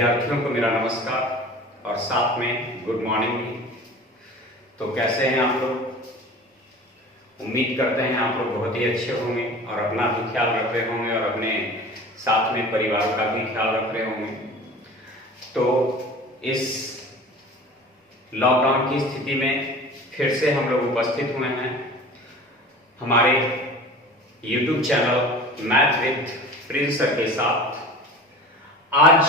विद्यार्थियों को मेरा नमस्कार और साथ में गुड मॉर्निंग भी। तो कैसे हैं आप लोग? उम्मीद करते हैं आप लोग बहुत ही अच्छे होंगे और अपना भी ख्याल रख रहे होंगे और अपने साथ में परिवार का भी ख्याल रख रहे होंगे। तो इस लॉकडाउन की स्थिति में फिर से हम लोग उपस्थित हुए हैं हमारे YouTube channel math with Prince sir के साथ। आज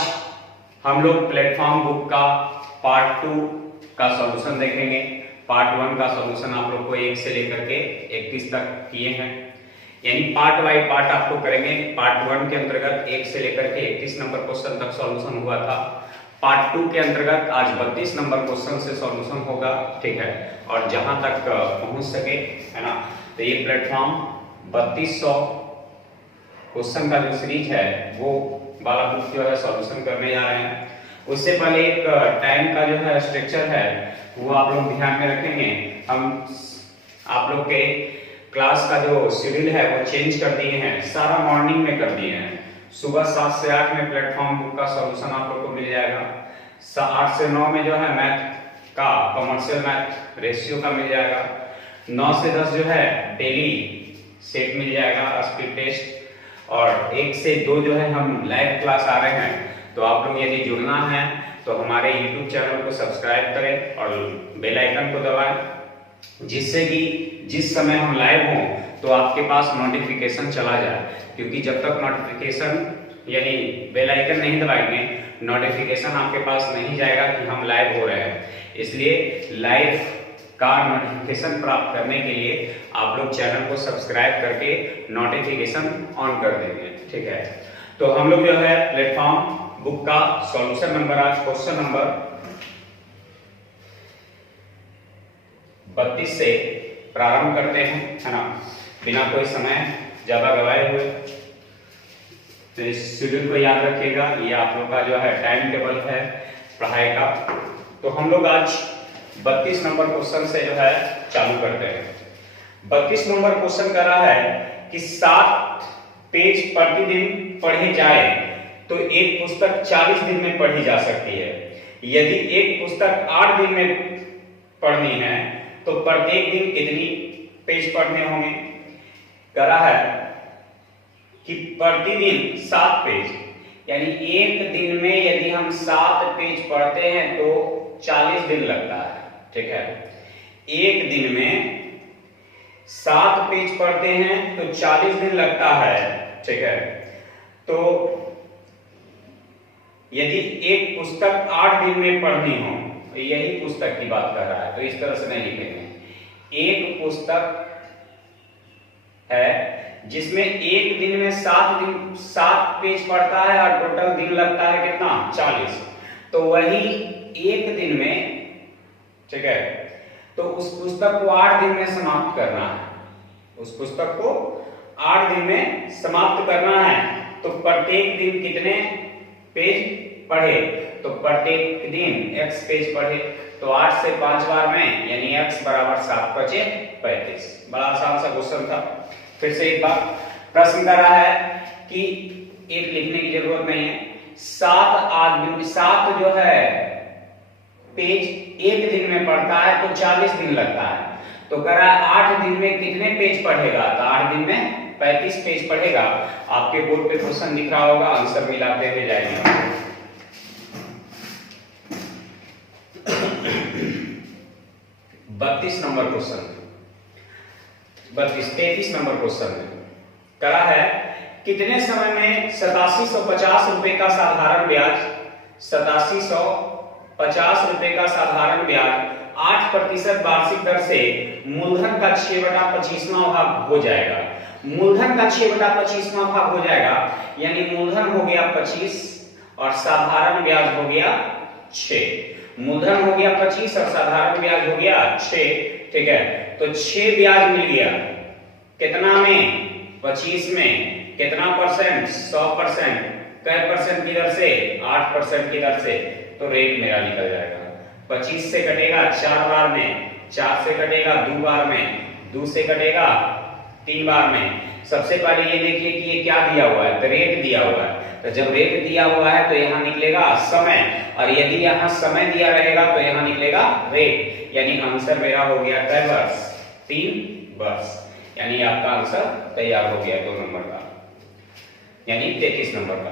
हम लोग प्लेटफॉर्म बुक का पार्ट 2 का सॉल्यूशन देखेंगे। पार्ट 1 का सॉल्यूशन आप लोग को 1 से लेकर के 31 तक किए हैं, यानी पार्ट बाय पार्ट आपको करेंगे। पार्ट 1 के अंतर्गत 1 से लेकर के 31 नंबर क्वेश्चन तक सॉल्यूशन हुआ था। पार्ट 2 के अंतर्गत आज 32 नंबर क्वेश्चन से सॉल्यूशन होगा, ठीक है। और जहां तक पहुंच सके, है ना। तो ये प्लेटफॉर्म 3200 क्वेश्चन का जो सीरीज है वो वाला बुक जो है सॉल्यूशन करने जा रहे हैं। उससे पहले एक टाइम का जो है स्ट्रक्चर है वो आप लोग ध्यान में रखेंगे। हम आप लोग के क्लास का जो शेड्यूल है वो चेंज कर दिए हैं, सारा मॉर्निंग में कर दिए हैं। सुबह 7 से 8 में प्लेटफॉर्म बुक का सॉल्यूशन आप लोग को मिल जाएगा। 8 से 9 में जो है मैथ का कमर्शियल मैथ रेशियो का मिल जाएगा। 9 से 10 जो है डेली सेट मिल जाएगा, स्पीड टेस्ट। और 1 से 2 जो है हम लाइव क्लास आ रहे हैं। तो आप लोग यदि जुड़ना है तो हमारे YouTube चैनल को सब्सक्राइब करें और बेल आइकन को दबाएं, जिससे कि जिस समय हम लाइव हों तो आपके पास नोटिफिकेशन चला जाए। क्योंकि जब तक नोटिफिकेशन यानी बेल आइकन नहीं दबाएंगे, नोटिफिकेशन आपके पास नहीं जाएगा कि हम लाइव हो रहे हैं। इसलिए लाइव का नोटिफिकेशन प्राप्त करने के लिए आप लोग चैनल को सब्सक्राइब करके नोटिफिकेशन ऑन कर देंगे, ठीक है। तो हम लोग जो है प्लेटफॉर्म बुक का सॉल्यूशन नंबर आज क्वेश्चन नंबर 32 से प्रारंभ करते हैं, है ना, बिना कोई समय ज्यादा गवाए हुए। तो इस शेड्यूल को याद रखिएगा, ये आप लोग का जो है टाइम टेबल है पढ़ाई का। तो हम लोग आज 32 नंबर क्वेश्चन से जो है चालू करते हैं। 32 नंबर क्वेश्चन कर रहा है कि 7 पेज प्रतिदिन पढ़े जाए तो एक पुस्तक 40 दिन में पढ़ी जा सकती है। यदि एक पुस्तक 8 दिन में पढ़नी है तो प्रत्येक दिन कितनी पेज पढ़ने होंगे? कह रहा है कि प्रतिदिन 7 पेज, यानी एक दिन में यदि हम 7 पेज पढ़ते हैं तो 40 दिन लगता है, ठीक है। एक दिन में 7 पेज पढ़ते हैं तो 40 दिन लगता है, ठीक है। तो यदि एक पुस्तक 8 दिन में पढ़नी हो, तो यही पुस्तक की बात कर रहा है, तो इस तरह से नहीं लिखेंगे। एक पुस्तक है जिसमें एक दिन में 7 पेज पढ़ता है और टोटल दिन लगता है कितना? 40। तो वही एक दिन में, ठीक है, तो उस पुस्तक को 8 दिन में समाप्त करना है। उस पुस्तक को 8 दिन में समाप्त करना है। तो प्रत्येक दिन कितने पेज पढ़े? तो प्रत्येक दिन x पेज पढ़े। तो 8 से 5 बार में, यानी x बराबर 7 5 35। बड़ा आसान सा क्वेश्चन था। फिर से एक बार प्रश्न कर रहा है कि एक लिखने की जरूरत नहीं है, 7 जो है पेज एक दिन में पढ़ता है तो 40 दिन लगता है। तो कह रहा है 8 दिन में कितने पेज पढ़ेगा? तो 8 दिन में 35 पेज पढ़ेगा। आपके बोर्ड पे क्वेश्चन दिख रहा होगा, आंसर मिलाते हुए जाएंगे। 32 नंबर क्वेश्चन, 33 नंबर क्वेश्चन में करा है कितने समय में 8750 रुपए का साधारण ब्याज 8750 रुपए का साधारण ब्याज 8% वार्षिक दर से मूलधन का 6/25वां भाग हो जाएगा। मूलधन का 6/25वां भाग हो जाएगा, यानी मूलधन हो गया 25 और साधारण ब्याज हो गया 6। मूलधन हो गया 25 और साधारण ब्याज हो गया 6, ठीक है। तो 6 ब्याज मिल गया कितना में? 25 में। कितना परसेंट? 100%। कै परसेंट की दर से? 8% की दर से। तो रेट मेरा निकल जाएगा। 25 से कटेगा 4 बार में, 4 से कटेगा 2 बार में, 2 से कटेगा 3 बार में सबसे पहले ये देखिए कि ये क्या दिया हुआ है, तो रेट दिया हुआ है। तो जब रेट दिया हुआ है तो यहाँ निकलेगा समय, और यदि यहाँ समय दिया रहेगा तो यहाँ निकलेगा रेट। यानी आंसर मेरा हो गया कै वर्ष, 3 वर्ष। यानी आपका आंसर तैयार हो गया 2 नंबर का, यानी 33 नंबर का।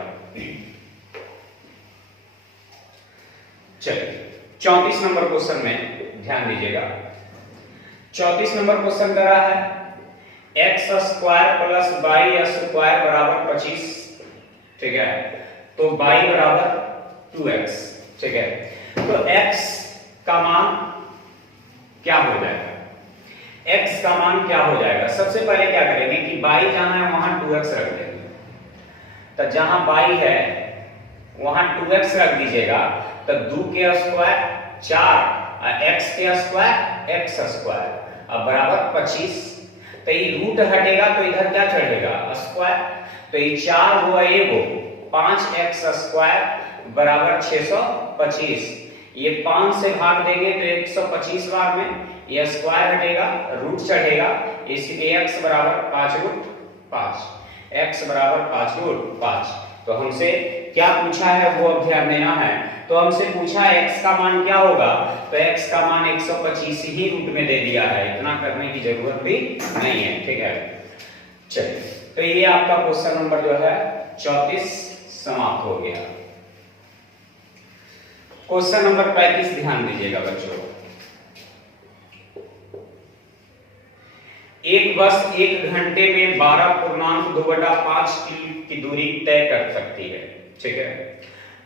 चलिए 34 नंबर क्वेश्चन में ध्यान दीजिएगा। 34 नंबर क्वेश्चन करा है x square plus y square बराबर 25, ठीक है। तो y बराबर 2x, ठीक है। तो x का मान क्या हो जाएगा, x का मान क्या हो जाएगा। सबसे पहले क्या करेंगे कि y जहां है वहां 2x रख देंगे। तो जहां y है वहां 2x रख दीजिएगा। तो 2 के स्क्वायर 4, x के स्क्वायर x स्क्वायर, अब बराबर 25। तो ये रूट हटेगा तो इधर क्या चढ़ेगा, स्क्वायर। तो ये 4 हुआ एगो, 5x स्क्वायर बराबर 625। ये 5 से भाग देंगे तो 125 बार में ये स्क्वायर हटेगा, रूट चढ़ेगा, इसलिए x बराबर 5 रूट 5, x बराबर 5 रूट 5। तो हमसे क्या पूछा है वो अब ध्यान देना है। तो हमसे पूछा है x का मान क्या होगा, तो x का मान 125 ही रूट में दे दिया है, इतना करने की जरूरत भी नहीं है, ठीक है। चलिए तो ये आपका क्वेश्चन नंबर जो है 34 समाप्त हो गया। क्वेश्चन नंबर 35 ध्यान दीजिएगा बच्चों। एक बस 1 घंटे में 12.2/5 की दूरी तय कर सकती है, ठीक है।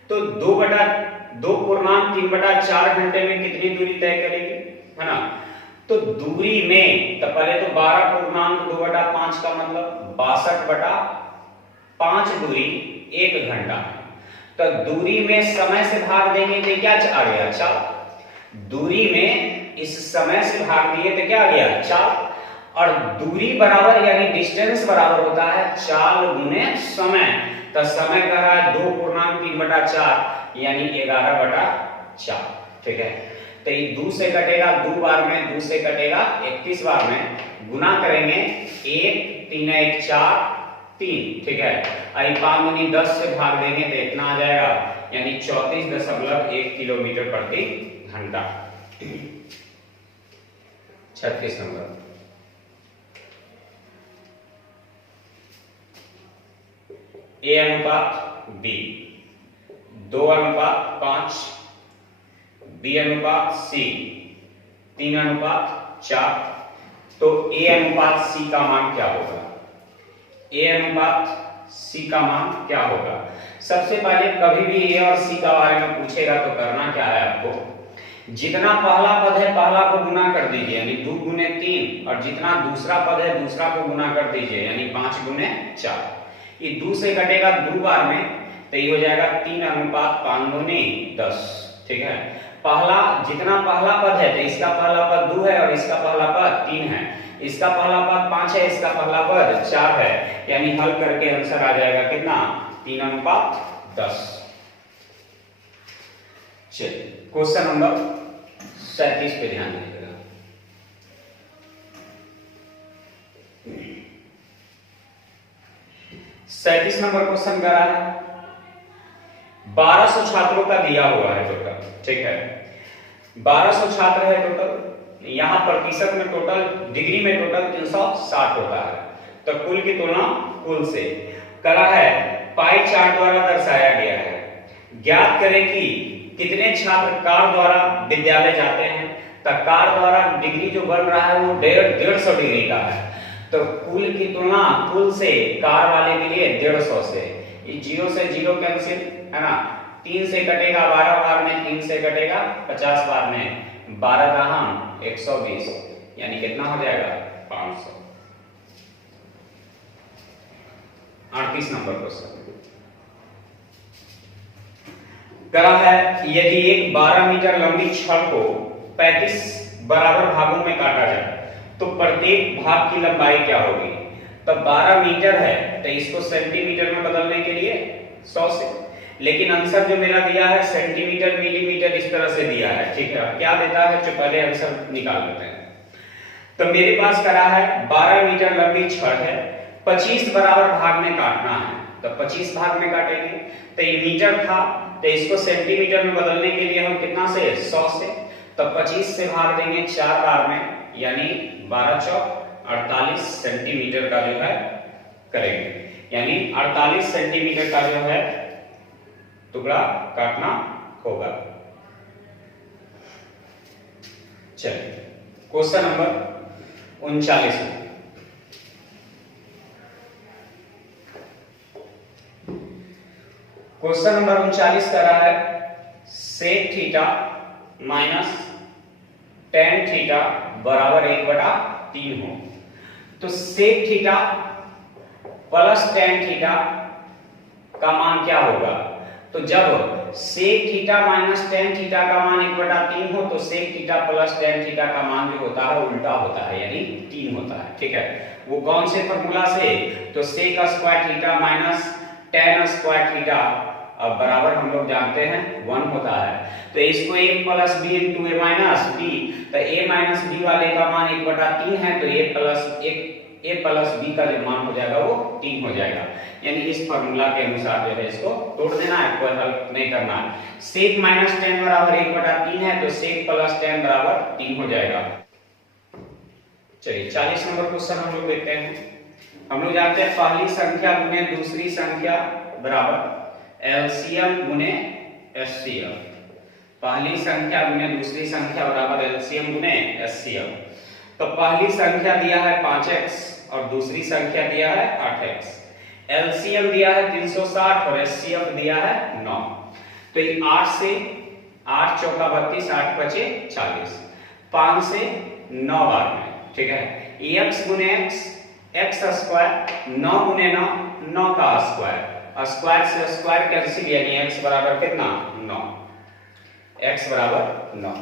तो 2.3/4 घंटे में कितनी दूरी तय करेगी, है ना। तो दूरी में तो पहले तो 12.2/5 का मतलब 62/5 दूरी 1 घंटा। तो दूरी में समय से भाग देंगे तो क्या आ गया 4। दूरी में इस समय से भाग दिए तो क्या आ गया 4। और दूरी बराबर यानी डिस्टेंस बराबर होता है 4 गुने समय। तो समय कह रहा है 2.3/4 यानी 11/4, ठीक है। तो ये 2 से कटेगा 2 बार में, 2 से कटेगा 31 बार में, गुना करेंगे 1 3 1 4 3, ठीक है। आई 5 गुनी 10 से भाग देंगे तो इतना आ जाएगा, यानी 34.1 किलोमीटर प्रति घंटा। 36 नंबर। A अनुपात B, 2:5, B अनुपात C, 3:4। तो A अनुपात C का मान क्या होगा, A अनुपात C का मान क्या होगा। सबसे पहले कभी भी A और C का बारे में पूछेगा तो करना क्या है आपको, जितना पहला पद है पहला को गुना कर दीजिए यानी 2 गुने 3, और जितना दूसरा पद है दूसरा को गुना कर दीजिए यानी 5 गुने 4। ये 2 से कटेगा 2 बार में तो ये हो जाएगा 3:5 दूनी 10, ठीक है। पहला जितना पहला पद है तो इसका पहला पद 2 है और इसका पहला पद 3 है, इसका पहला पद 5 है, इसका पहला पद 4 है, यानी हल करके आंसर आ जाएगा कितना 3:10। चलिए क्वेश्चन नंबर 37 पे ध्यान दीजिएगा। 37 नंबर क्वेश्चन करा है 1200 छात्रों का दिया हुआ है टोटल, ठीक है। 1200 छात्र है टोटल, यहाँ प्रतिशत में टोटल, डिग्री में टोटल 360 होता है। तो कुल की तुलना कुल से करा है, पाई चार्ट द्वारा दर्शाया गया है। ज्ञात करें कि कितने छात्र कार द्वारा विद्यालय जाते हैं। तो कार द्वारा डिग्री जो बन रहा है वो 150 डिग्री का है। तो कुल की तुलना कुल से कार वाले के लिए 150 से, ये 0 से 0 कैंसिल, है ना। 3 से कटेगा 12 बार में, 3 से कटेगा 50 बार में, 12 का हम 120, यानी कितना हो जाएगा 500। 38 नंबर क्वेश्चन करा है, यदि एक 12 मीटर लंबी छड़ को 35 बराबर भागों में काटा जाए तो प्रत्येक भाग की लंबाई क्या होगी। तो 12 मीटर है तो इसको सेंटीमीटर में बदलने के लिए 100 से, लेकिन आंसर जो मेरा दिया है सेंटीमीटर मिलीमीटर इस तरह से दिया है, ठीक है। क्या देता है जो पहले आंसर निकाल लेते हैं। तो मेरे पास करा है 12 मीटर लंबी छड़ है, 25 बराबर भाग में काटना है। तो 25 भाग में काटेंगे, तो ये मीटर था तो इसको सेंटीमीटर में बदलने के लिए हम कितना से 100 से, तो 25 से भाग देंगे 4 बार में, यानी 12 चौक 48 सेंटीमीटर का जो है करेंगे, यानी 48 सेंटीमीटर का जो है टुकड़ा काटना होगा। चलिए क्वेश्चन नंबर 39 क्वेश्चन नंबर 39 कर रहा है sec theta minus tan theta बराबर 1/3 हो। तो sec theta plus tan theta का मान क्या होगा? तो जब sec theta minus tan theta का मान 1/3 हो तो sec theta plus tan theta का मान जो होता है उल्टा होता है, यानी 3 होता है। ठीक है, वो कौन से फॉर्मूला से? तो sec square theta minus tan square theta बराबर हम लोग जानते हैं 1 होता है। तो इसको a plus B into A minus B, तो a माइनस बी वाले का मान 1/3 है, तो a प्लस बी का जो मान हो जाएगा वो 3 हो जाएगा। यानी इस फॉर्मूला के अनुसार जो है इसको तोड़ देना है, कोई हल नहीं करना है। सेक माइनस टेन बराबर 1/3 है, तो सेक प्लस टेन बराबर 3 हो जाएगा। चलिए 40 नंबर क्वेश्चन हम लोग देखते हैं। हम लोग जानते हैं पहली संख्या गुने दूसरी संख्या बराबर एलसीएम गुने एचसीएफ। पहली संख्या गुने दूसरी संख्या बराबर एलसीएम गुने एचसीएफ। तो पहली संख्या दिया है 5x और दूसरी संख्या दिया है 8x। एलसीएम दिया है 360 और एचसीएफ दिया है 9। तो ये 8 से 8 चौका 32, 8 बचे 40, 5 से 9 बार में। ठीक है, x गुने x, x स्क्वायर, 9 गुने 9, 9 का स्क्वायर, स्क्वायर से स्क्वायर कैंसिल, यानी x बराबर कितना 9, x बराबर 9।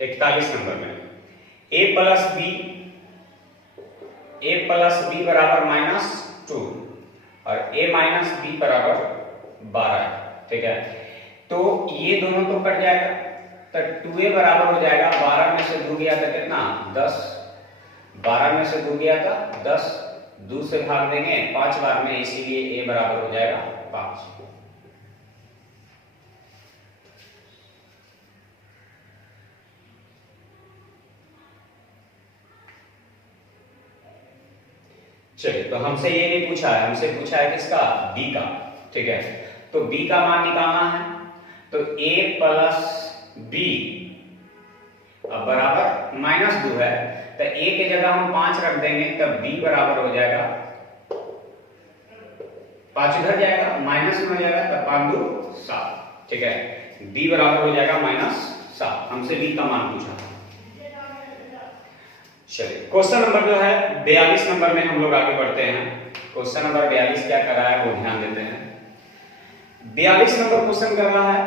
इकतालीस नंबर में a प्लस बी बराबर -2 और a माइनस बी बराबर 12। ठीक है, तो ये दोनों तो कट जाएगा, तो 2a बराबर हो जाएगा 12 में से 2 गया था कितना 10, 12 में से 2 गया था 10, 2 से भाग देंगे 5 बार में, इसीलिए a बराबर हो जाएगा 5। चलिए, तो हमसे ये नहीं पूछा है, हमसे पूछा है किसका? b का। ठीक है, तो b का मान निकालना है, तो a प्लस बी बराबर -2 है, तो a के जगह हम 5 रख देंगे, तब b बराबर हो जाएगा 5 इधर जाएगा, माइनस में हो जाएगा, तब 5 2 7। ठीक है, b बराबर हो जाएगा -7। हमसे b का मान पूछा। चलिए क्वेश्चन नंबर जो है 42 नंबर में हम लोग आगे बढ़ते हैं। क्वेश्चन नंबर 42 क्या कर रहा है वो ध्यान देते हैं। 42 नंबर क्वेश्चन कर रहा है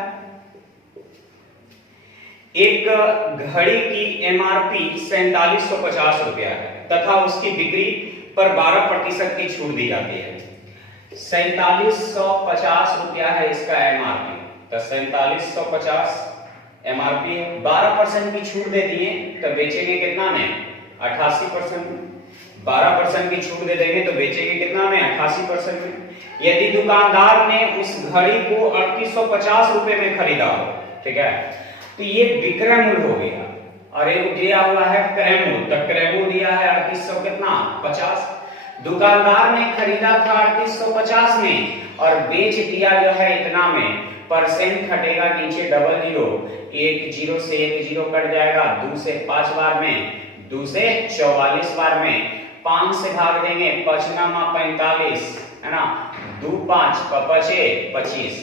एक घड़ी की एमआरपी 4750 रुपया है तथा उसकी बिक्री पर 12% की छूट दी जाती है। 4750 रुपया है इसका एमआरपी, तो 4750 एमआरपी है, 12% की छूट दे दिए तो बेचेंगे कितना में 88%। 12% की छूट दे देंगे तो बेचेंगे कितना में 88% में। यदि दुकानदार ने उस घड़ी को 3850 रुपए में खरीदा हो, ठीक है, तो ये विक्रय मूल्य हो गया, और एक दिया हुआ है क्रय मूल्य, तो क्रय मूल्य दिया है 3800 कितना 50। दुकानदार ने खरीदा था 3850 में और बेच दिया जो है इतना में, परसेंट घटेगा नीचे डबल जीरो, एक जीरो से एक जीरो कट जाएगा, 2 से 5 बार में, 2 से 44 बार में, 5 से भाग देंगे, 45 है ना, 2 5 बचे 25।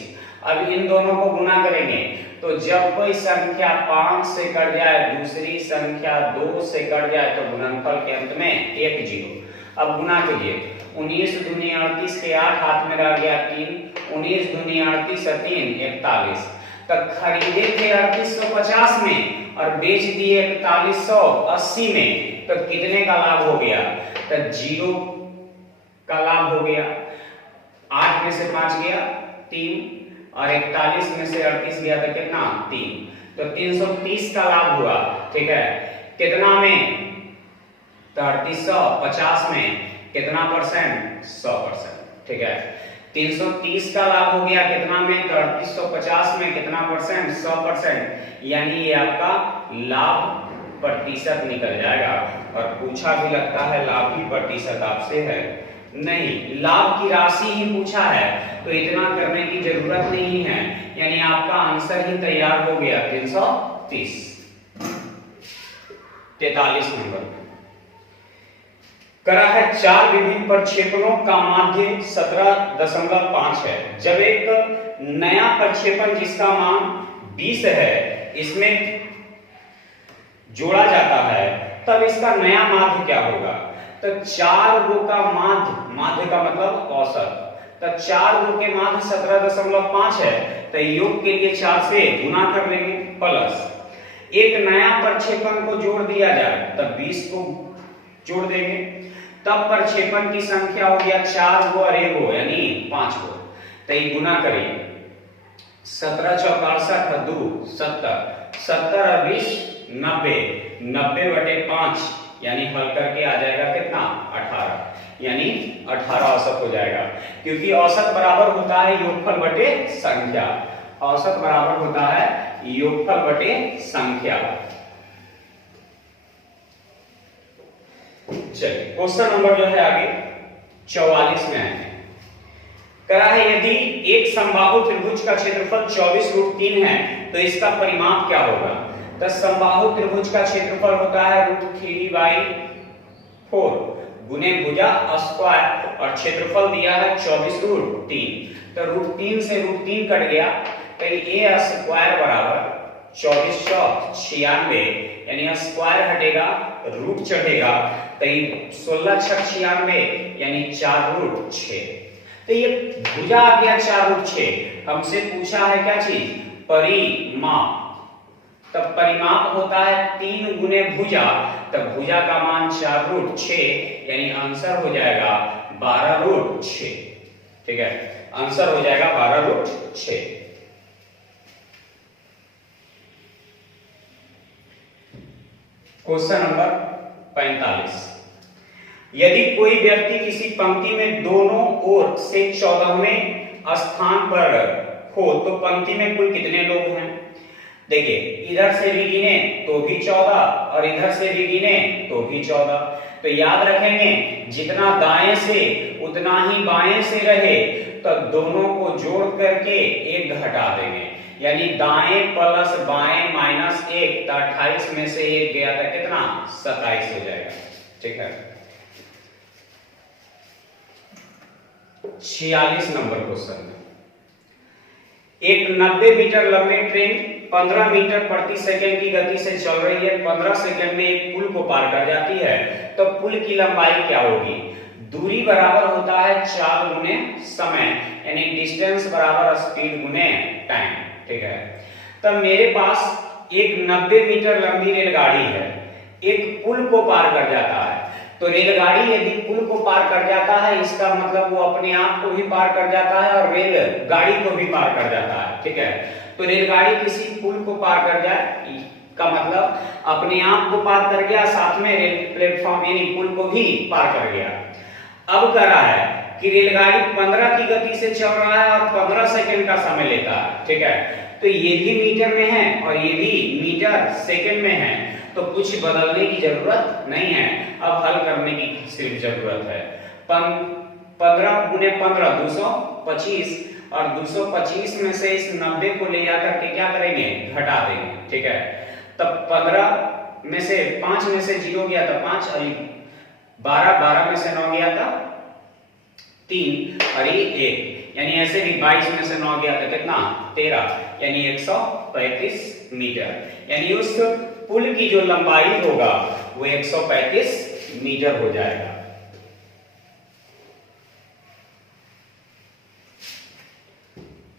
अब इन दोनों को गुना करेंगे, तो जब कोई संख्या 5 से कट जाए, दूसरी संख्या 2 से कट जाए, तो गुणनफल के अंत में 1 जीरो। अब गुना कीजिए, 19 दूनी 38 के 8 हाथ में रह गया 3, 19 दूनी 38 3 41, तो खरीदे थे 3850 में और बेच दिए 4180 में, तो कितने का लाभ हो गया? तो 0 का लाभ हो गया। 8 में से 5 गया 3 और 41 में से 38 गया तो कितना? 3, तो 330 का लाभ हुआ। ठीक है, कितना में? तो 3850 में कितना परसेंट? 100%। ठीक है, 330 का लाभ हो गया कितना में? तो 3850 में कितना परसेंट? 100%। यानी ये आपका लाभ प्रतिशत निकल जाएगा। और पूछा भी लगता है लाभ की प्रतिशत आपसे है नहीं, लाभ की राशि ही पूछा है, तो इतना करने की जरूरत नहीं है। यानी आपका आंसर ही तैयार हो गया 330। 43 नंबर करा है 4 विभिन्न प्रक्षेपणों का माध्य 17.5 है। जब एक नया प्रक्षेपण जिसका मान 20 है इसमें जोड़ा जाता है तब इसका नया माध्य क्या होगा? तो 4 गो का माध्य, माध्य का मतलब औसत, तो 4 गो के माध्य 17.5 है, तो योग के लिए 4 से गुना कर लेंगे, प्लस एक नया प्रक्षेपण को जोड़ दिया जाए तब 20 को जोड़ देंगे, तब प्रक्षेपण की संख्या हो गया 4 गो और 1 गो यानी 5 गो, तो ये गुना करिए 17 चौका 68 2 70, 70 और 20 90, 90/5 यानी हल करके आ जाएगा कितना? 18, यानी 18 औसत हो जाएगा। क्योंकि औसत बराबर होता है योगफल बटे संख्या, औसत बराबर होता है योगफल बटे संख्या। चलिए क्वेश्चन नंबर जो है आगे 44 में आए करा है यदि एक समबाहु त्रिभुज का क्षेत्रफल 24√3 है तो इसका परिमाप क्या होगा? तो समबाहु त्रिभुज का क्षेत्रफल होता है √3/4 गुने भुजा स्क्वायर और क्षेत्रफल दिया है 24√3, तो √3 से √3 कट गया तो a स्क्वायर बराबर 2496 यानी स्क्वायर हटेगा रूट चढ़ेगा तो 16×6 = 96 यानी 4√6, तो ये भुजा आ गया 4√6। हमसे पूछा है क्या चीज? परिमाप, तब परिमाप होता है 3 गुने भुजा, तब भुजा का मान 4√6 यानी आंसर हो जाएगा 12√6। ठीक है, आंसर हो जाएगा 12√6। क्वेश्चन नंबर 45 यदि कोई व्यक्ति किसी पंक्ति में दोनों ओर से 14वें स्थान पर हो तो पंक्ति में कुल कितने लोग हैं? देखिए इधर से भी गिने तो भी 14 और इधर से भी गिने तो भी 14, तो याद रखेंगे जितना दाएं से उतना ही बाएं से रहे तो दोनों को जोड़ करके एक घटा देंगे, यानी दाएं प्लस बाएं -1 तो 28 में से एक गया था कितना? 27 हो जाएगा। ठीक है, 46 नंबर क्वेश्चन में एक 90 मीटर लंबी ट्रेन 15 मीटर प्रति सेकंड की गति से चल रही है, 15 सेकंड में एक पुल को पार कर जाती है, तो पुल की लंबाई क्या होगी? दूरी बराबर होता है 4 गुने समय, यानी डिस्टेंस बराबर स्पीड गुने टाइम। ठीक है, तब मेरे पास एक 90 मीटर लंबी रेलगाड़ी है, एक पुल को पार कर जाता है, तो रेलगाड़ी यदि पुल को पार कर जाता है इसका मतलब वो अपने आप को भी पार कर जाता है और रेल गाड़ी को भी पार कर जाता है। ठीक है, तो रेलगाड़ी किसी पुल को पार कर जाए का मतलब अपने आप को पार कर गया, साथ में रेल प्लेटफॉर्म यानी पुल को भी पार कर गया। अब कर रहा है कि रेलगाड़ी 15 की गति से चल रहा है और 15 सेकंड का समय लेता है। ठीक है, तो ये भी मीटर में है और ये भी मीटर सेकंड में है, तो कुछ बदलने की जरूरत नहीं है, अब हल करने की सिर्फ जरूरत है। 15 गुने 15 225 और 225 में से इस 90 को ले जाकर के क्या करेंगे? घटा देंगे। ठीक है, तब 15 में से 5 में से 0 गया था 5 और 12 में से 9 गया था 3 और 1, यानी ऐसे भी 22 में से 9 गया था कितना? 13, यानी 135 मीटर, यानी उस पुल की जो लंबाई होगा वो 135 मीटर हो जाएगा।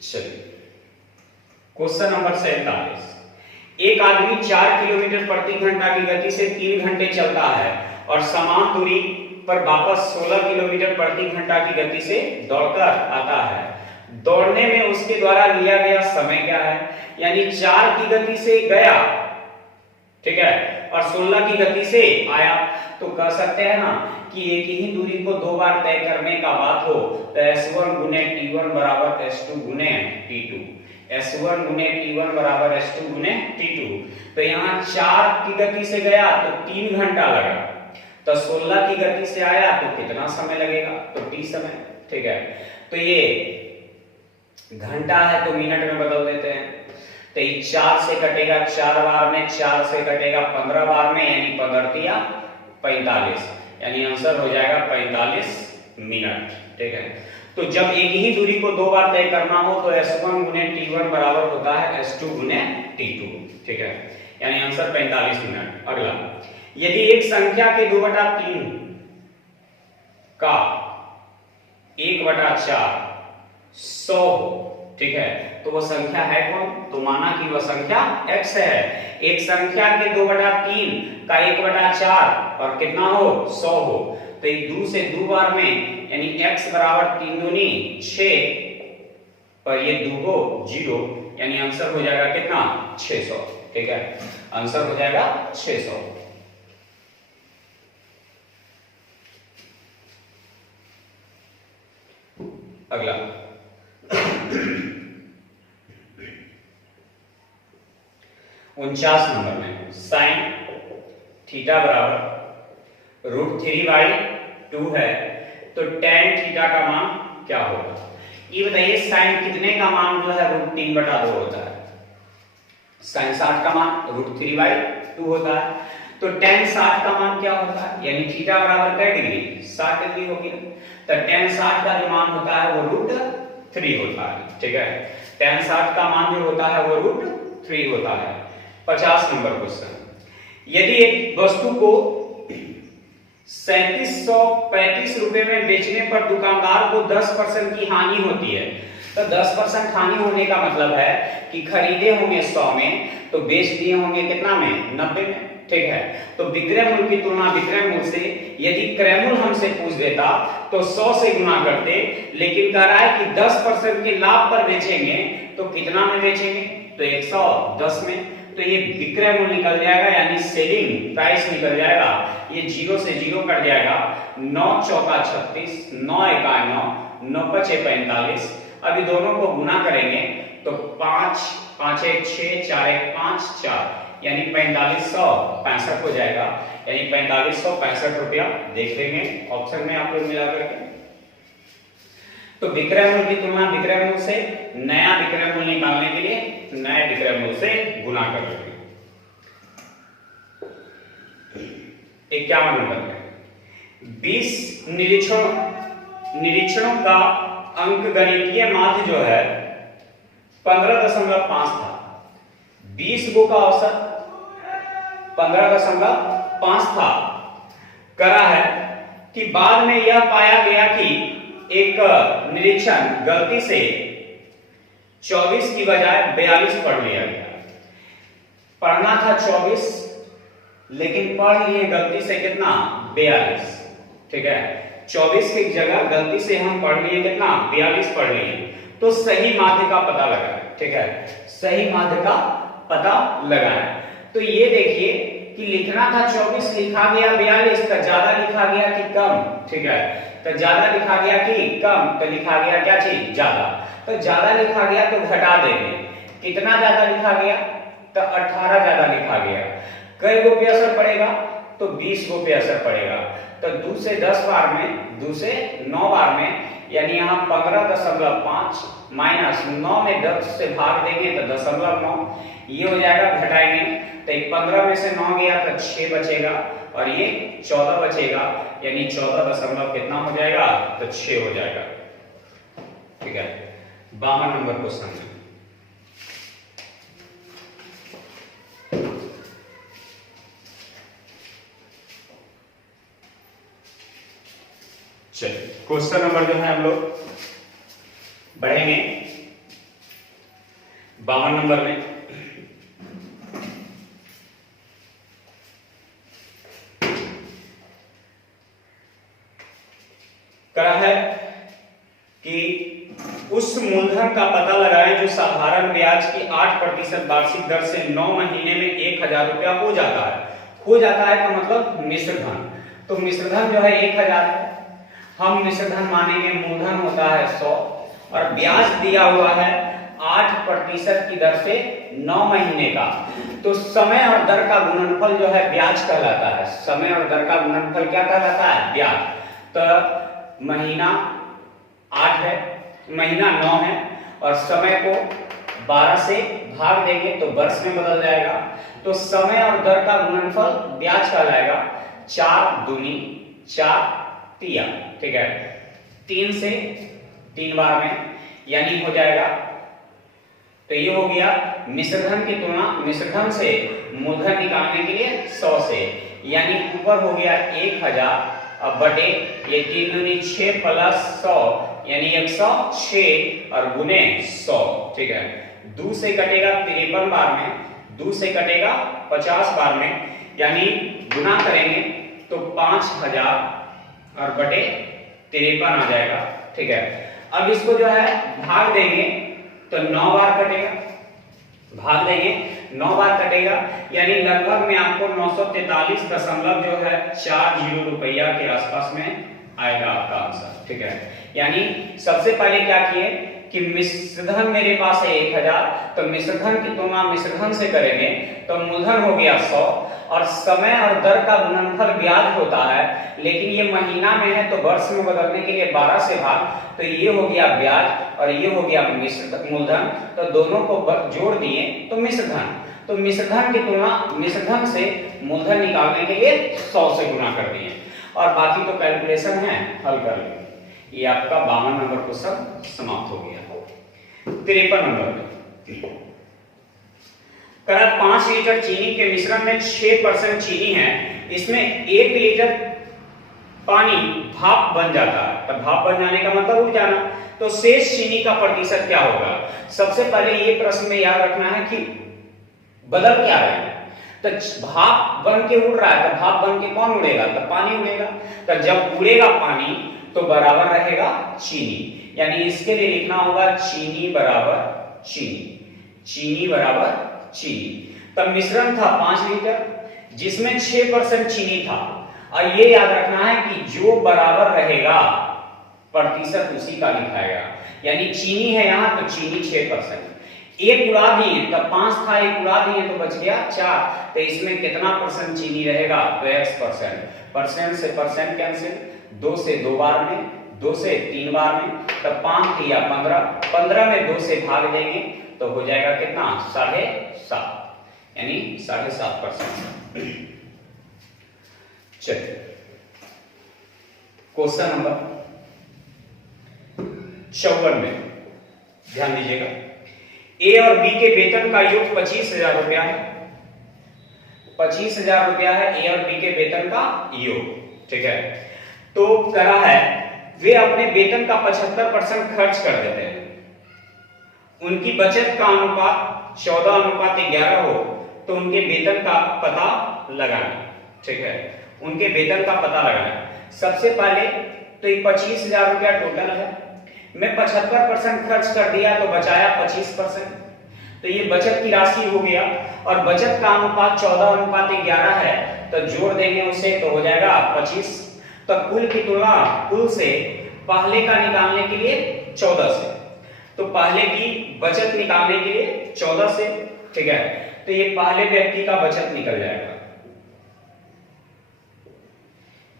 चलिए क्वेश्चन नंबर 47, एक आदमी 4 किलोमीटर प्रति घंटा की गति से 3 घंटे चलता है और समान दूरी पर वापस 16 किलोमीटर प्रति घंटा की गति से दौड़कर आता है। दौड़ने में उसके द्वारा लिया गया समय क्या है? यानी 4 की गति से गया, ठीक है, और 16 की गति से आया, तो कह सकते हैं ना कि एक ही दूरी को 2 बार तय करने का बात हो तो S1 गुने T1 बराबर S2 गुने T2, S1 गुने T1 बराबर S2 गुने T2। तो यहाँ 4 की गति से गया तो 3 घंटा लगा, तो 16 की गति से आया तो कितना समय लगेगा? तो T समय, ठीक है। तो ये घंटा है तो मिनट में बदल देते हैं, तो ये 4 से कटेगा 4 बार में, 4 से कटेगा 15 बार में, यानी 15 या 45, यानी आंसर हो जाएगा 45 मिनट, ठीक है। तो जब एक ही दूरी को 2 बार तय करना हो तो S1 गुने T1 बराबर होता है S2 गुने T2, ठीक है, यानी आंसर 45 मिनट। अगला, यदि एक संख्या के 2/3 का 1/4 100 हो, ठीक है, तो वो संख्या है कौन? तो माना कि वह संख्या x है। एक संख्या के 2/3 का 1/4 और कितना हो? 100 हो, तो ये 2 से 2 बार में, यानी x बराबर 3 दूनी 6 और ये 2 को 0, यानी आंसर हो जाएगा कितना? 600, ठीक है, आंसर हो जाएगा 600। अगला, 49 नंबर में साइन थीटा बराबर √3/2 है, तो tan थीटा का मान क्या होगा? ये बताइए, साइन कितने का मान जो है √3/2 होता है? साइन 60 का मान √3/2 होता है, तो tan 60 का मान क्या होता है? यानी थीटा बराबर क्या डिग्री? 60 डिग्री हो गया, तो tan 60 का जो मान होता है वो √3 होता है, ठीक है। tan 60 का मान जो होता है वो √3 होता है। 50 नंबर क्वेश्चन, यदि एक वस्तु को 3735 रुपए में बेचने पर दुकानदार को 10% की हानि होती है, तो 10% हानि होने का मतलब है कि खरीदे होंगे 100 में तो बेच दिए होंगे कितना में? 90 में, ठीक है। तो विक्रय मूल्य की तुलना विक्रय मूल्य से, यदि क्रय मूल्य हमसे पूछ देता तो 100 से गुना करते, लेकिन कह रहा है कि 10% के लाभ पर बेचेंगे तो कितना में बेचेंगे? तो 110 में, तो ये विक्रय मूल्य निकल जाएगा, यानी सेलिंग प्राइस निकल जाएगा, ये 0 से 0 कट जाएगा, 9 चौका 36, 9 एका 9, 9 पचे 45। अभी दोनों को गुना करेंगे तो 5 5 1 6 4 1 5 4, यानी 4565 हो जाएगा, यानी 4565 रुपया देख लेंगे ऑप्शन में आप लोग मिला करके। तो विक्रय मूल्य की तुलना विक्रय मूल्य से, नया विक्रय मूल्य निकालने के लिए नए विक्रय मूल्य से गुना कर लेंगे। 51 नंबर में 20 निरीक्षणों का अंकगणितीय माध्य जो है 15.5 था, 20 गो का औसत 15.5 था। करा है कि बाद में यह पाया गया कि एक निरीक्षण गलती से 24 की बजाय 42 पढ़ लिया गया। पढ़ना था 24, लेकिन पढ़ लिए गलती से कितना? 42, ठीक है। 24 की जगह गलती से हम पढ़ लिए कितना? 42 पढ़ लिए, तो सही माध्य का पता लगाएं, ठीक है, सही माध्य का पता लगाएं। तो ये देखिए कि लिखना था 24, लिखा गया 42, तो ज्यादा लिखा गया कि कम, ठीक है, तो ज्यादा लिखा गया कि कम, तो लिखा गया क्या चीज? ज्यादा। तो ज्यादा लिखा गया तो घटा देंगे, कितना ज्यादा लिखा गया? तो 18 ज्यादा लिखा गया। कई गो पे असर पड़ेगा? तो 20 गो पे असर पड़ेगा। तो 2 से 10 बार में, 2 से 9 बार में, यानी यहाँ 15.5 माइनस 9 में 10 से भाग देंगे तो 0.9, ये हो जाएगा, घटाएंगे तो 15 में से 9 गया तो 6 बचेगा और ये 14 बचेगा, यानी 14 कितना हो जाएगा? तो 6 हो जाएगा, ठीक है। 52 नंबर क्वेश्चन में चलिए क्वेश्चन नंबर जो है हम लोग बढ़ेंगे 52 नंबर में कहा है कि उस मूलधन का पता लगाएं जो साधारण ब्याज की 8% वार्षिक दर से 9 महीने में 1000 रुपया हो जाता है। हो जाता है का मतलब मिश्र धन। तो मिश्र धन जो है 1000 है, हम मिश्र धन मानेंगे, मूलधन होता है 100 और ब्याज दिया हुआ है 8% की दर से 9 महीने का। तो समय और दर का गुणनफल जो है ब्याज कहलाता है। समय और दर का गुणनफल क्या कहलाता है? ब्याज। तो महीना 8 है, महीना 9 है और समय को 12 से भाग देंगे तो वर्ष में बदल जाएगा। तो समय और दर का गुणनफल ब्याज कहलाएगा। 4 दूनी 4 तिया, ठीक है, 3 से 3 बार में, यानी हो जाएगा। तो ये हो गया मिश्रधन की तुलना मिश्रधन से मूलधन निकालने के लिए 100 से, यानी ऊपर हो गया 1000 अब बटे ये 3 दूनी 6 प्लस 100 यानी 106 और गुने 100, ठीक है। 2 से कटेगा 53 बार में, 2 से कटेगा 50 बार में, यानी गुना करेंगे तो 5000 और बटे 53 आ जाएगा, ठीक है। अब इसको जो है भाग देंगे तो 9 बार कटेगा, भाग देंगे 9 बार कटेगा, यानी लगभग में आपको 943 दशमलव जो है 40 रुपया के आसपास में आएगा आपका आंसर, ठीक है। यानी सबसे पहले क्या किए कि मिश्रधन मेरे पास है 1000, तो मिश्रधन की तुलना मिश्रधन से करेंगे तो मूलधन हो गया 100 और समय और दर का गुणनफल ब्याज होता है, लेकिन ये महीना में है तो वर्ष में बदलने के लिए 12 से भाग, तो ये हो गया ब्याज और ये हो गया मूलधन, तो दोनों को जोड़ दिए तो मिश्रधन। तो मिश्रधन की तुलना मिश्रधन से मूलधन निकालने के लिए 100 से गुना कर दिए और बाकी तो कैलकुलेशन है, हल कर लेंगे। ये आपका 52 नंबर क्वेश्चन समाप्त हो गया। 53 नंबर में करा 5 लीटर चीनी के मिश्रण में 6% चीनी है, इसमें 1 लीटर पानी भाप बन जाता है। तो भाप बन जाने का मतलब उड़ जाना, तो शेष चीनी का प्रतिशत क्या होगा? सबसे पहले ये प्रश्न में याद रखना है कि बदल क्या रहा है। तो भाप बन के उड़ रहा है, तो भाप बन के कौन उड़ेगा? तो पानी उड़ेगा। तो जब उड़ेगा पानी तो बराबर रहेगा चीनी, यानी इसके लिए लिखना होगा चीनी बराबर चीनी, चीनी बराबर चीनी। तब मिश्रण था 5 लीटर जिसमें 6% चीनी था, और ये याद रखना है कि जो बराबर रहेगा प्रतिशत उसी का लिखाएगा, यानी चीनी है यहां तो चीनी 6%, एक उड़ा दिए तब 5 था, एक उड़ा दिए तो बच गया 4, तो इसमें कितना परसेंट चीनी रहेगा? तो x%, परसेंट से परसेंट कैंसिल, 2 से 2 बार में, 2 से 3 बार में, तब 5 या 15, 15 में 2 से भाग देंगे तो हो जाएगा कितना? 7.5, यानी 7.5%। चलिए क्वेश्चन नंबर 54 में ध्यान दीजिएगा। ए और बी के वेतन का योग 25,000 रुपया है, 25,000 रुपया है ए और बी के वेतन का योग, ठीक है। तो करा है वे अपने वेतन का 75% खर्च कर देते हैं, उनकी बचत का अनुपात 14:11 हो तो उनके वेतन का पता लगाना, ठीक है, उनके वेतन का पता लगाना। सबसे पहले तो ये 25,000 रुपया टोटल है, मैं 75% खर्च कर दिया तो बचाया 25%, तो ये बचत की राशि हो गया, और बचत का अनुपात 14:11 है तो जोड़ देंगे उसे तो हो जाएगा 25। तो कुल की तुलना कुल से पहले का निकालने के लिए 14 से, तो पहले की बचत निकालने के लिए 14 से, ठीक है। तो ये पहले व्यक्ति का बचत निकल जाएगा,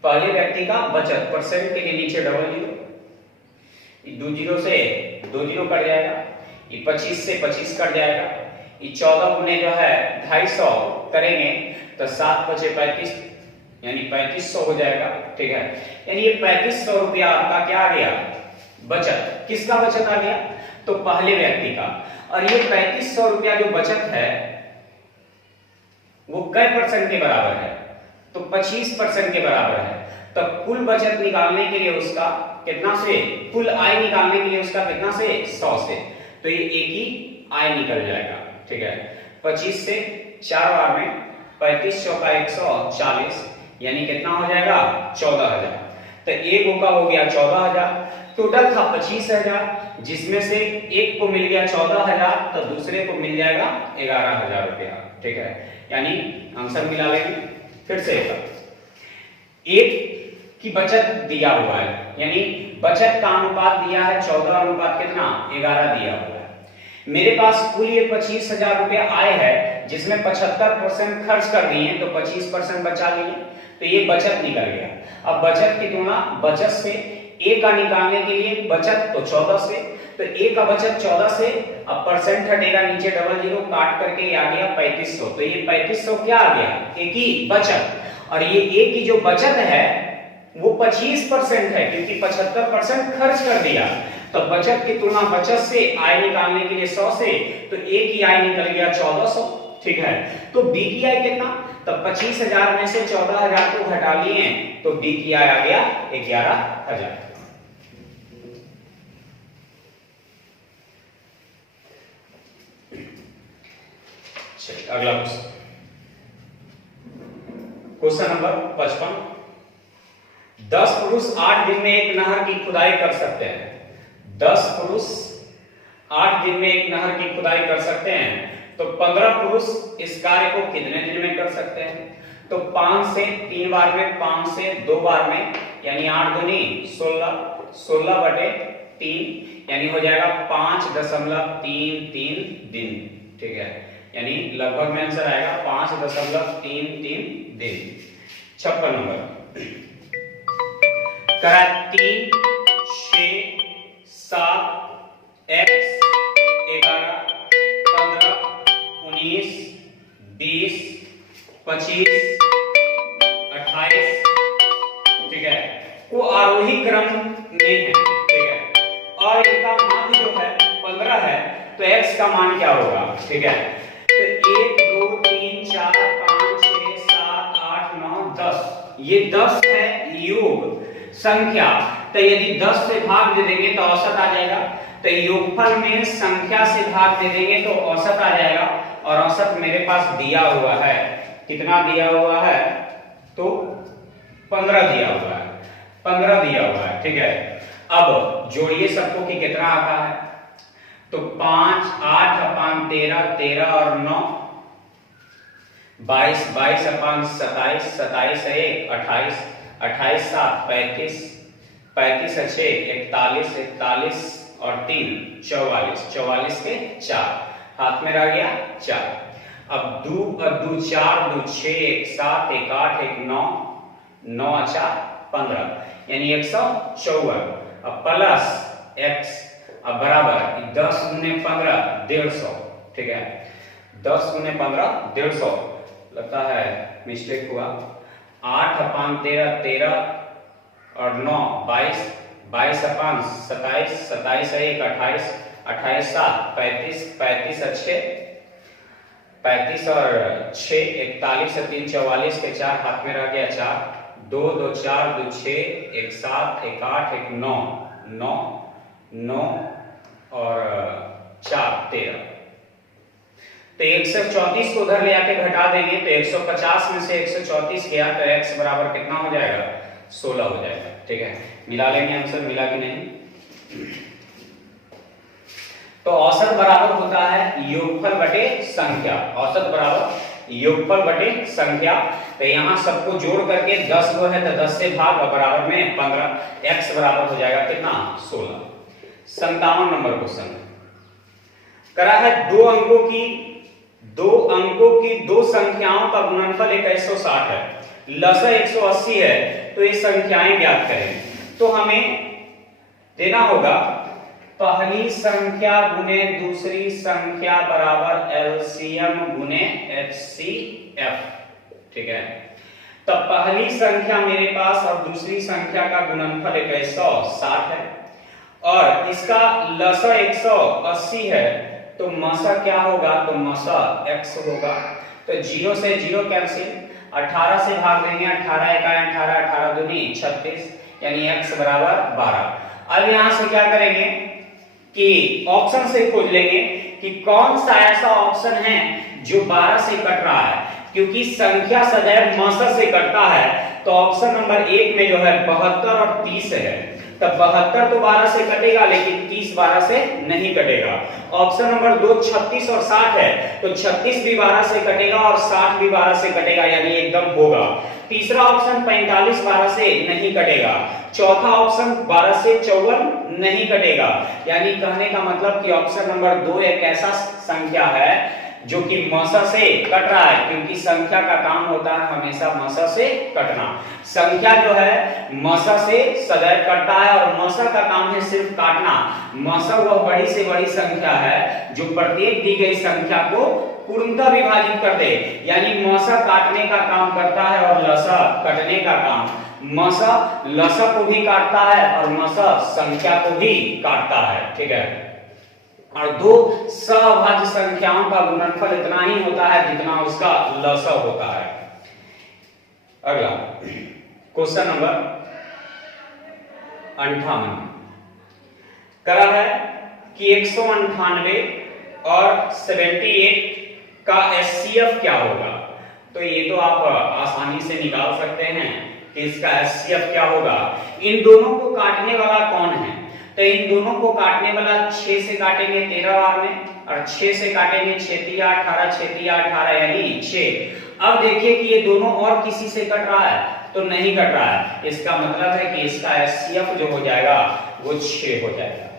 पहले व्यक्ति का बचत, परसेंट के लिए नीचे डबल जीरो, 2 जीरो से 2 जीरो कट जाएगा, ये 25 से 25 कट जाएगा, ये 14 गुने जो है 250 करेंगे तो 7 × 5 = 35, यानी 3500 हो जाएगा, ठीक है। यानी ये 3500 रुपया आपका क्या आ गया? बचत। किसका बचत आ गया? तो पहले व्यक्ति का। और ये 3500 रुपया जो बचत है वो कै % के बराबर है? तो 25% के बराबर है। तो कुल बचत निकालने के लिए उसका कितना से, कुल आय निकालने के लिए उसका कितना से? 100 से, तो ये एक ही आय निकल जाएगा, ठीक है। 25 से 4 बार में 35 चौका 140, यानी कितना हो जाएगा 14,000। तो एक का हो गया 14,000, टोटल था 25,000, जिसमें से एक को मिल गया 14,000 तो दूसरे को मिल जाएगा 11,000 रुपया, ठीक है। यानी आंसर मिला लेंगे फिर से। एक की बचत दिया हुआ है, यानी बचत का अनुपात दिया है 14 अनुपात कितना 11 दिया हुआ है। मेरे पास कुल ये 25,000 रुपया आय है, जिसमें 75% खर्च कर दिए तो 25% बचा लिए, तो ये बचत निकल गया। अब बचत की तुलना बचत से ए का निकालने के लिए बचत तो 14 से, तो ए का बचत 14 से, अब परसेंट हटेगा नीचे डबल जीरो काट करके ये आ गया 3500। तो ये 3500 क्या आ गया ए की बचत, और ये ए की जो बचत है वो 25% है, क्योंकि 75% खर्च कर दिया। तो बचत की तुलना बचत से आय निकालने के लिए 100 से, तो ए की आय निकल गया 1400, ठीक है। तो बी की आय कितना, तो 25,000 में से 14,000 को घटा लिए तो बी की आय आ गया 11,000। अगला क्वेश्चन नंबर 55। 10 पुरुष 8 दिन में एक नहर की खुदाई कर सकते हैं। 10 पुरुष 8 दिन में एक नहर की खुदाई कर सकते हैं, तो 15 पुरुष इस कार्य को कितने दिन में कर सकते हैं। तो 5 से 3 बार में, 5 से 2 बार में, यानी 8 दूनी 16, 16 बटे 3, यानी हो जाएगा 5.33 दिन, ठीक है। यानी लगभग में आंसर आएगा 5.33 दिन। 56 नंबर करा 3, 6, 7, x 11, 15, 19, 20, 25, 28, ठीक है, वो आरोही क्रम में है, ठीक है। और इनका मान जो है 15 है, तो x का मान क्या होगा, ठीक है। तो 1, 2, 3, 4, 5, 6, 7, 8, 9, 10, ये 10 है योग संख्या। तो यदि 10 से भाग दे देंगे तो औसत आ जाएगा, तो योगफल में संख्या से भाग दे देंगे तो औसत आ जाएगा, और औसत मेरे पास दिया हुआ है, कितना दिया हुआ है, तो 15 दिया हुआ है, 15 दिया हुआ है, ठीक है। अब जोड़िए सबको कि कितना आता है, तो 5, 8 अपान 13, 13 और 9, 22, 22 अपान 27, 27 है 1, 28, 28 7, 35, 35 है 6, 41, 41 और 3, 44, 44 के 4, हाथ में रह गया 4। अब 2 और 2 4, 2 6, 1 7, 1 8, 1 9, 9 4 15, यानी 154। अब प्लस x, अब बराबर 10 गुने 15 150, ठीक है। 10 गुने 15 150, लगता है मिस्टेक हुआ। 8 अपान 13, 13 और 9 22, 22 अपान 27, 27 है 1, 28, 28 7, 35, 35 और 6, 35 और 6, 41 और 3, 44 के 4, हाथ में रह गया 4, 2 2 4, 2 6, 1 7, 1 8, 1 9, 9 9 और 4 13। तो 134 को उधर ले आके घटा देंगे तो 150 में से 134 गया तो x बराबर कितना हो जाएगा 16 हो जाएगा, ठीक है। मिला लेंगे आंसर, मिला कि नहीं। तो औसत बराबर होता है योगफल बटे संख्या, औसत बराबर योगफल बटे संख्या। तो यहाँ सबको जोड़ करके 10 को है तो 10 से भाग और बराबर में 15, x बराबर हो जाएगा कितना 16। 57 नंबर क्वेश्चन करा है दो अंकों की दो संख्याओं का गुणनफल 160 है, लसा 180 है, तो ये संख्याएं ज्ञात करें। तो हमें देना होगा पहली संख्या गुने दूसरी संख्या बराबर एलसीएम गुने एचसीएफ, ठीक है। तो पहली संख्या मेरे पास और दूसरी संख्या का गुणनफल 160 है और इसका लसा 180 है, तो मसा क्या होगा, तो मसा x होगा। तो 0 से 0 कैंसिल, 18 से भाग देंगे, 18 एका 18, 18 दूनी 36, यानी x बराबर 12। अब यहां से क्या करेंगे कि ऑप्शन से खोज लेंगे कि कौन सा ऐसा ऑप्शन है जो 12 से कट रहा है, क्योंकि संख्या सदैव 62 से कटता है। तो ऑप्शन नंबर 1 में जो है 72 और 30 है, तब 72 तो 12 से कटेगा लेकिन 30 12 से नहीं कटेगा। ऑप्शन नंबर 2 36 और 60 है, तो 36 भी 12 से कटेगा और 60 भी 12 से कटेगा, यानी एकदम होगा। तीसरा ऑप्शन 45 12 से नहीं कटेगा। चौथा ऑप्शन 12 से 54 नहीं कटेगा, यानी कहने का मतलब कि ऑप्शन नंबर 2 एक ऐसा संख्या है जो कि मौसा से कट रहा है, क्योंकि संख्या का काम होता है हमेशा मौसा से कटना। संख्या जो है मौसा से सदैव कटता है और मौसा का काम है सिर्फ काटना। मौसा वह बड़ी से बड़ी संख्या है जो प्रत्येक दी गई संख्या को पूर्णतः विभाजित कर दे, यानी मौसा काटने का काम करता है और लसा कटने का काम। मौसा लसा को भी काटता है और मौसा संख्या को भी काटता है, ठीक है। और दो सभाज्य संख्याओं का गुणनफल इतना ही होता है जितना उसका लसा होता है। अगला क्वेश्चन नंबर 58 करा है कि 198 और 78 का एचसीएफ क्या होगा। तो ये तो आप आसानी से निकाल सकते हैं कि इसका एचसीएफ क्या होगा। इन दोनों को काटने वाला कौन है, तो इन दोनों को काटने वाला 6 से काटेंगे 13 बार में और 6 से काटेंगे 6 3 18 6 3 18 यानी 6। अब देखिए कि ये दोनों और किसी से कट रहा है तो नहीं कट रहा है, इसका मतलब है कि इसका एचसीएफ जो हो जाएगा वो 6 हो जाएगा।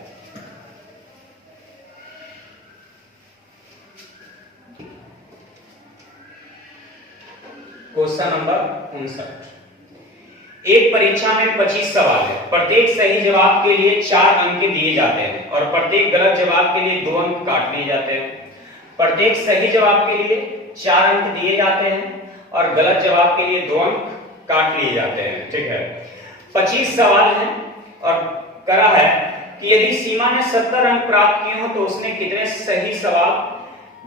क्वेश्चन नंबर 59 एक परीक्षा में 25 सवाल है, प्रत्येक सही जवाब के लिए 4 अंक दिए जाते हैं और प्रत्येक गलत जवाब के लिए 2 अंक काट लिए जाते हैं। प्रत्येक सही जवाब के लिए 4 अंक दिए जाते हैं और गलत जवाब के लिए 2 अंक काट लिए जाते हैं, ठीक है। 25 सवाल हैं और करा है कि यदि सीमा ने 70 अंक प्राप्त किए हो तो उसने कितने सही सवाल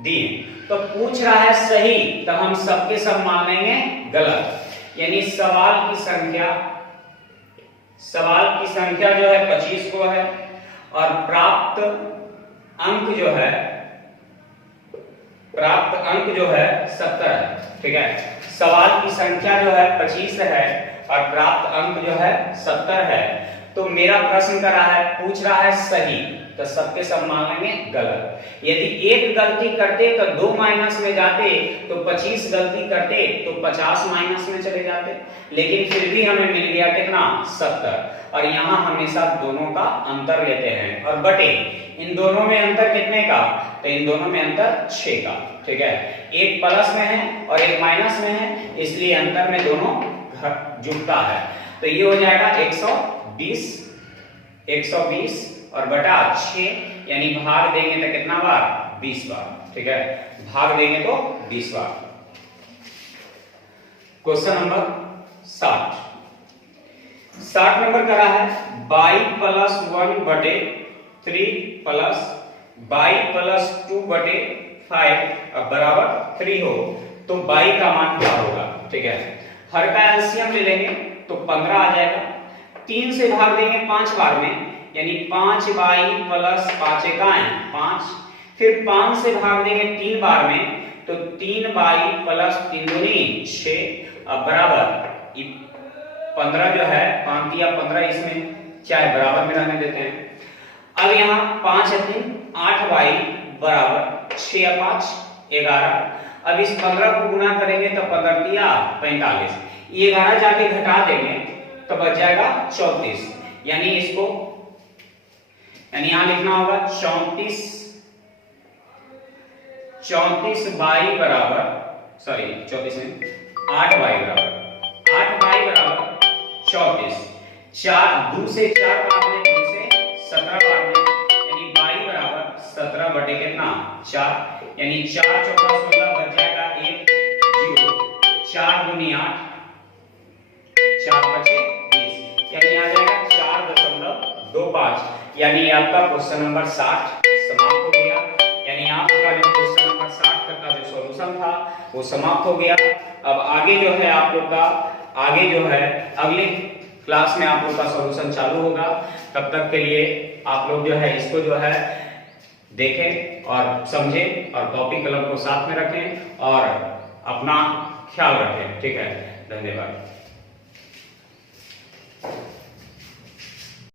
दिए। तो पूछ रहा है सही, तो हम सबके सब मान लेंगे गलत, यानी सवाल की संख्या जो है 25 को है और प्राप्त अंक जो है 70 है, ठीक है। सवाल की संख्या जो है 25 है और प्राप्त अंक जो है 70 है। तो मेरा प्रश्न कर रहा है, पूछ रहा है सही, तो सबके सब मान लेंगे गलत। यदि एक गलती करते तो 2 माइनस में जाते, तो 25 गलती करते तो 50 माइनस में चले जाते, लेकिन फिर भी हमें मिल गया कितना 70। और यहाँ हमेशा दोनों का अंतर लेते हैं और बटे इन दोनों में अंतर कितने का, तो इन दोनों में अंतर 6 का, ठीक है। एक प्लस में है और एक माइनस में है, इसलिए अंतर में दोनों जुड़ता है। तो ये हो जाएगा 120 और बटा 6, यानी भाग देंगे तो कितना बार 20 बार, ठीक है। भाग देंगे तो 20 बार। क्वेश्चन नंबर 60 नंबर करा है 22 + 1 बटे 3 + 22 + 2 बटे 5 अब बराबर 3 हो, तो 22 का मान क्या होगा, ठीक है। हर का एलसीएम ले लेंगे तो 15 आ जाएगा। 3 से भाग देंगे 5 बार में, यानी 5 22 + 5 एकाएं 5, फिर 5 से भाग देंगे 3 बार में, तो 3 22 + 3 दूनी 6 अब बराबर 15 जो है 5 या 15 इसमें चाहे बराबर में रहने देते हैं। अब यहाँ 5 है 3 8 22 बराबर 6 या 5 11। अब इस 15 को गुना करेंगे तो 15 या 45, ये 11 जाके घटा देंगे तो बच जाएगा 34, यानी इसको यहाँ लिखना होगा 34 22 बराबर 34 में 8 22 बराबर 34। 4 2 से 4 काट दें, 2 से 17 काट दें, यानी 22 बराबर 17 बटे कितना 4, यानी 4 चौका 16 बच जाएगा 1 0, 4 दूनी 8 4 बचे 20, यानी आ जाएगा 4.25, यानी आपका क्वेश्चन नंबर 60 समाप्त हो गया। यानी आपका जो क्वेश्चन नंबर 60 का जो सॉल्यूशन था वो समाप्त हो गया। अब आगे जो है आप लोग का अगले क्लास में आप लोग का सॉल्यूशन चालू होगा। तब तक के लिए आप लोग जो है इसको जो है देखें और समझें और कॉपी कलम को साथ में रखें और अपना ख्याल रखें। ठीक है, धन्यवाद।